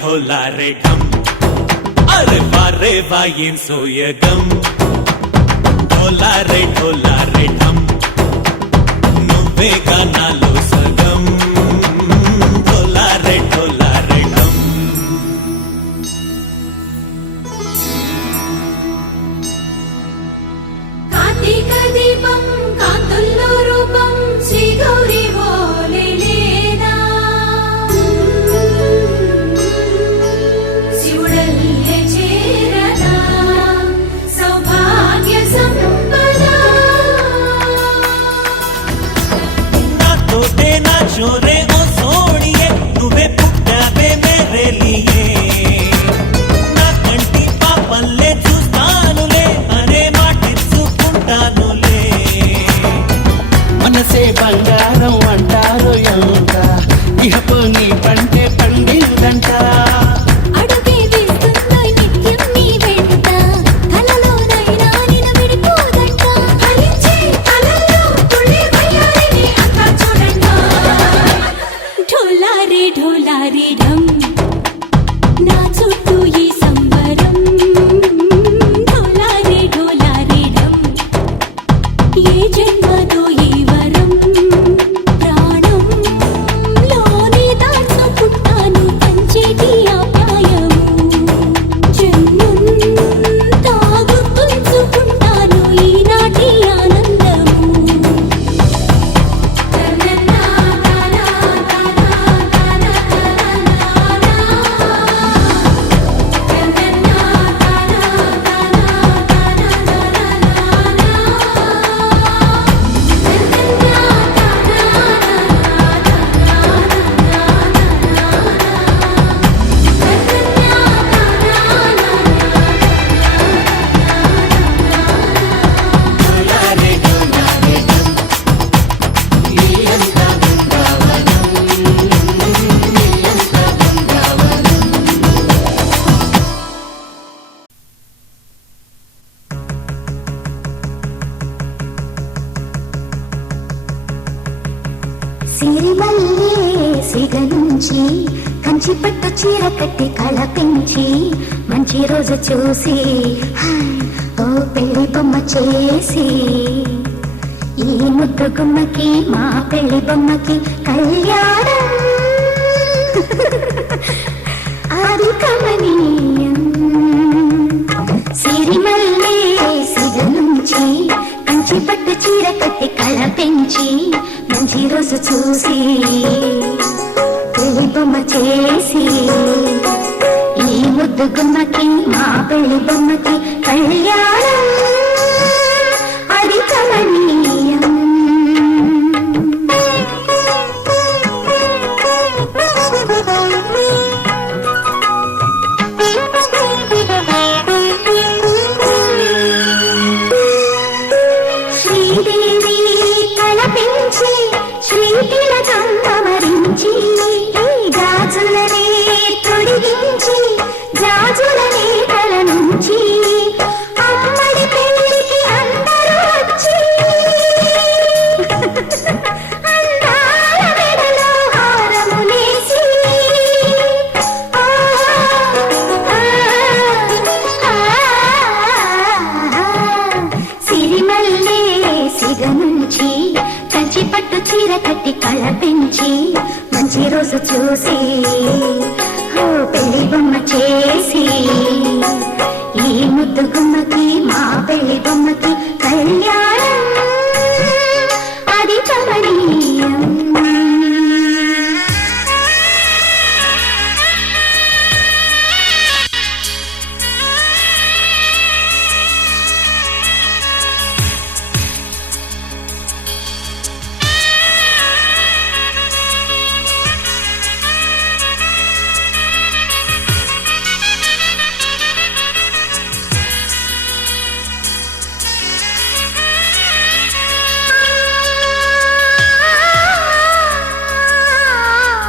ढोला रे ढम अरे वारे वाइन सोयगम ढोला रे ढम నువ్వే గానాలో సగం ढोला रे ढम కార్తీక దీపం కాంతుల్లో రూపం శ్రీ గౌరీ ఓలేలేనా శివుడల్లే చేరదా సౌభాగ్య సంపద నాతో చోరే ఓ సోడియే నువ్వే పుట్టావే మేరే లియే నా కంటి పాపల్లే చూస్తానులే అనే మాటిచ్చుకుంటానులే మనసే బంగారం అంటారు ఎంత ఇహపు నీ పంటే పండిందంట అడుగే వేస్తుందో నిత్యం నీ వెంట కలలోనైనా నిన్ను విడిపోదంట ఫలించే కలల్లో తుళ్ళే వయ్యారిని అంతా చూడంట ఢోలారే ఢోలారే ఢమ్ నా చుట్టూ ఈ సంబరం ఢోలారే ఢోలారే ఢమ్ ఏ జన్మదో ఈ వరం ప్రాణంలోనే దాచుకుంటాను పంచేటి ఆప్యాయము జన్మంతా గుర్తుంచుకుంటాను ఈనాటి ఆనందము సిరిమల్లే సిగ నుంచి కంచి పట్టు చీర కట్టి కళ పెంచి మంచి రోజు చూసి హాయ్, ఓ పెళ్లి బొమ్మ చేసి ఈ ముద్దు గుమ్మకి మా పెళ్లి బొమ్మకి కళ్యాణం అది కమనీయం సిరిమల్లే సిగ నుంచి కంచి పట్టు చీర కట్టి కళ పెంచి మంచి రోజు చూసి పెళ్లి బొమ్మ చేసి ఈ ముద్దు గుమ్మకి మా పెళ్లి బొమ్మకి కళ్యాణం అది కమనీయం శ్రీదేవి కలపించి శ్రీతిలకం అమరించి గాజులనే తొడిగించి జాజులనే తల నుంచి అమ్మడి పెళ్లికి అందరూ వచ్చి అందాల మెడలో హారములేసి సిరిమల్లే సిగ నుంచి కంచి పట్టు చీర కట్టి కళ పెంచి మంచి రోజు చూసి ఓ పెళ్లి బొమ్మ చేసి ఈ ముద్దు గుమ్మకి మా పెళ్లి బొమ్మకి కళ్యాణం అది కమనీయం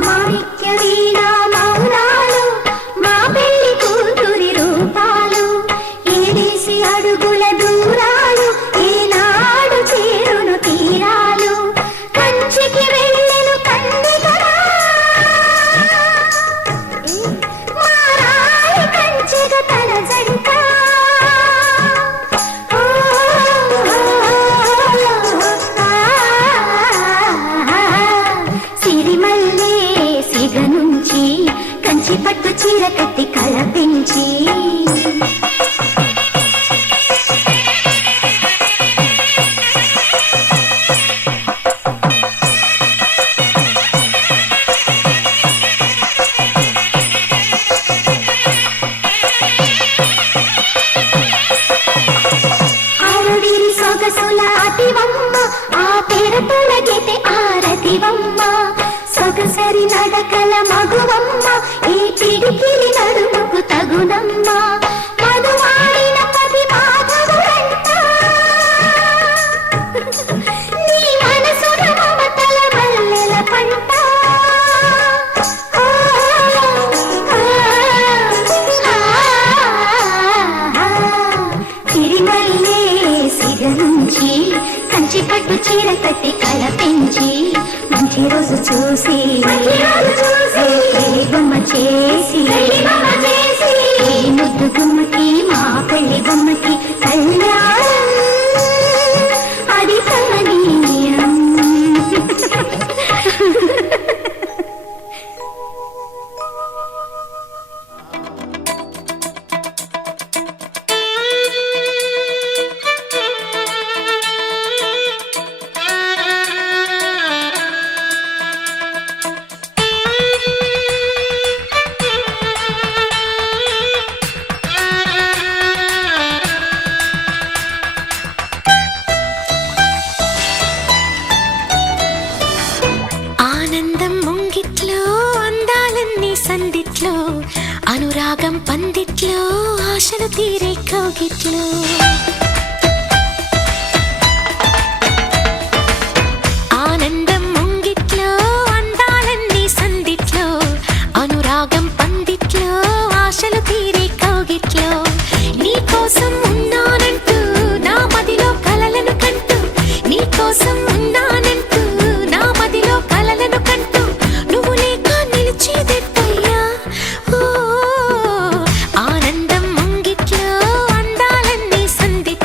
మాణిక్య వీణా మౌనాలు మా పెళ్లి కూతురి రూపాలు ఏడేసి అడుగుల దూరాలు ఏనాడు చేరును తీరాలు కంచికి వెళ్ళెను కందిగరా మారాలి కంచిగ తన జంట సిరిమల్లే సిగ నుంచి కంచి పట్టు చీర కట్టి కళ పెంచి ఆరుడిరి సొగసుల అతివమ్మ ఆ పేరు తొలగితే ఆరతివమ్మ నడకల మగువమ్మ ఈ పిడికిలి నడుముకు తగునమ్మ మనువాడిన పది మాధవుడంట నీ మనసున మమతల మల్లెల పంట తిరిమల్లే సిగనుంచి కంచి పట్టు చీర కట్టి కళ పెంచి మంచి రోజు చూసి పెళ్లి బొమ్మ చేసి ఈ ముద్దు గుమ్మకి మా పెళ్లి బొమ్మకి కళ్యాణం అది కమనీయం ఆనందం ముంగిట్లో అందాలన్నీ సందిట్లో అనురాగం పందిట్లో ఆశలు తీరే కౌగిట్లో ఆనందం ముంగిట్లో అందాలన్నీ సందిట్లో అనురాగం పందిట్లో ఆశలు తీరే కౌగిట్లో నీ కోసం ఉన్నానంటూ నా మదిలో కలలను కంటూ నీ కోసం ఉన్నానంటూ నా మదిలో కలలను కంటూ నువ్వు లేక నిలిచేదెట్టయ్యా ఓ ఆనందం ముంగిట్లో అందాలన్నీ సందిట్లో